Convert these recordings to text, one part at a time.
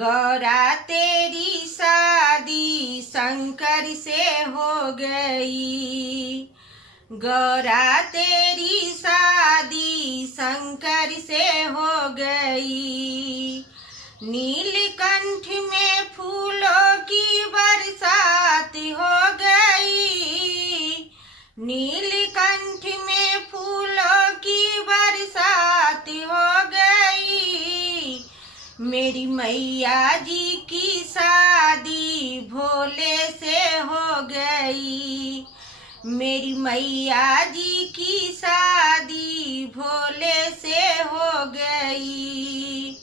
गौरा तेरी शादी शंकर से हो गई। गौरा तेरी शादी शंकर से हो गई। नीलकंठ में फूलों की बरसात हो गई। नीलकंठ में फूलों की बरसात हो गई। मेरी मैया जी की शादी भोले से हो गई। मेरी मैया जी की शादी भोले से हो गई।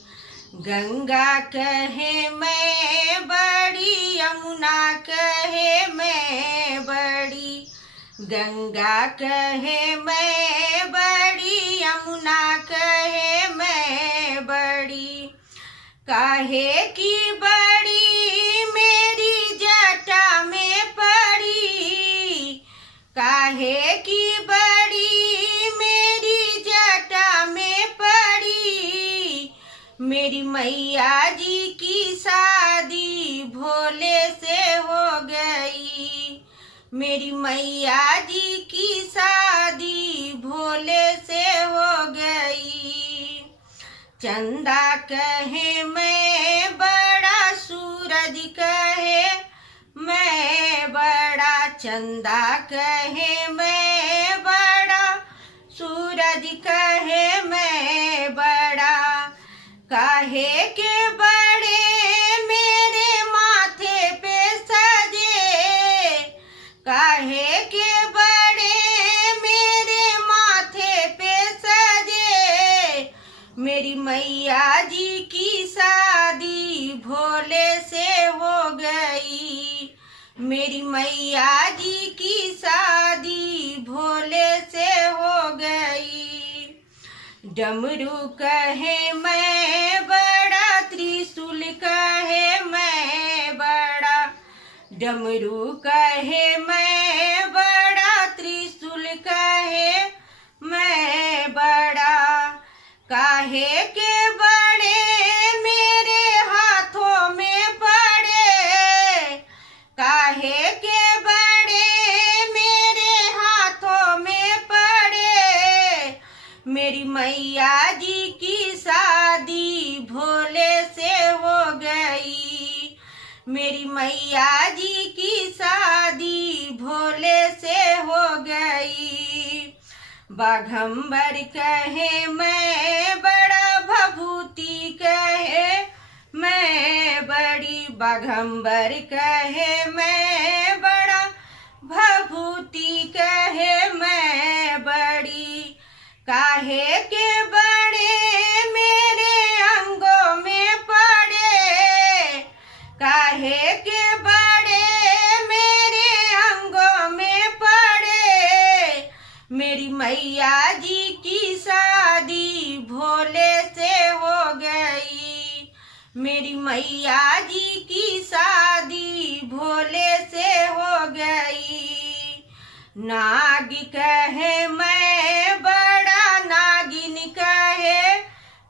गंगा कहे मैं बड़ी, यमुना कहे मैं बड़ी। गंगा कहे मैं बड़ी, यमुना कहे मैं बड़ी। काहे की बड़ी मेरी जटा में पड़ी। काहे की बड़ी मेरी जटा में पड़ी। मेरी मैया जी की शादी भोले से हो गई। मेरी मैया जी की शादी भोले से हो गई। चंदा कहे मैं बड़ा, सूरज कहे मैं बड़ा। चंदा कहे मैं बड़ा, सूरज कहे मैं बड़ा। काहे के बड़े मेरे माथे पे सजे। काहे के बड़े मेरे माथे पे सजे। मेरी मैया जी की शादी भोले से हो गई। मेरी मैया जी की शादी भोले से हो गई। डमरू कहे मैं बड़ा, त्रिशूल कहे मैं बड़ा। डमरू कहे मैं बड़ा, त्रिशूल कहे मैं बड़ा। काहे के बड़े मेरे हाथों में पड़े। काहे के बड़े मेरे हाथों में पड़े। मेरी मैया जी की शादी भोले से हो गई। मेरी मैया जी की शादी भोले से हो गई। बाघंबर कहे मैं बड़ा, भभूति कहे मैं बड़ी। बाघंबर कहे मैं बड़ा, भभूति कहे मैं बड़ी। काहे के बड़े मेरे अंगों में पड़े। काहे के बड़े मेरे अंगों में पड़े। मेरी मैया जी की शादी भोले से हो गई। मेरी मैया जी की शादी भोले से हो गई। नाग कहे मैं बड़ा, नागिन कहे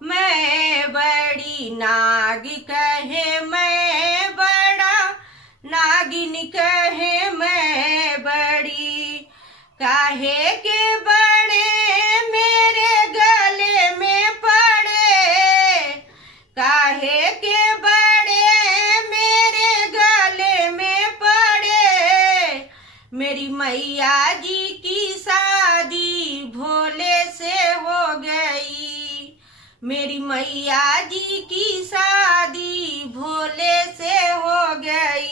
मैं बड़ी। नाग कहे मैं बड़ा, नागिन कहे मैं बड़ी। काहे के बड़े मेरे गले में पड़े। काहे के बड़े मेरे गले में पड़े। मेरी मैया जी की शादी भोले से हो गई। मेरी मैया जी की शादी भोले से हो गई।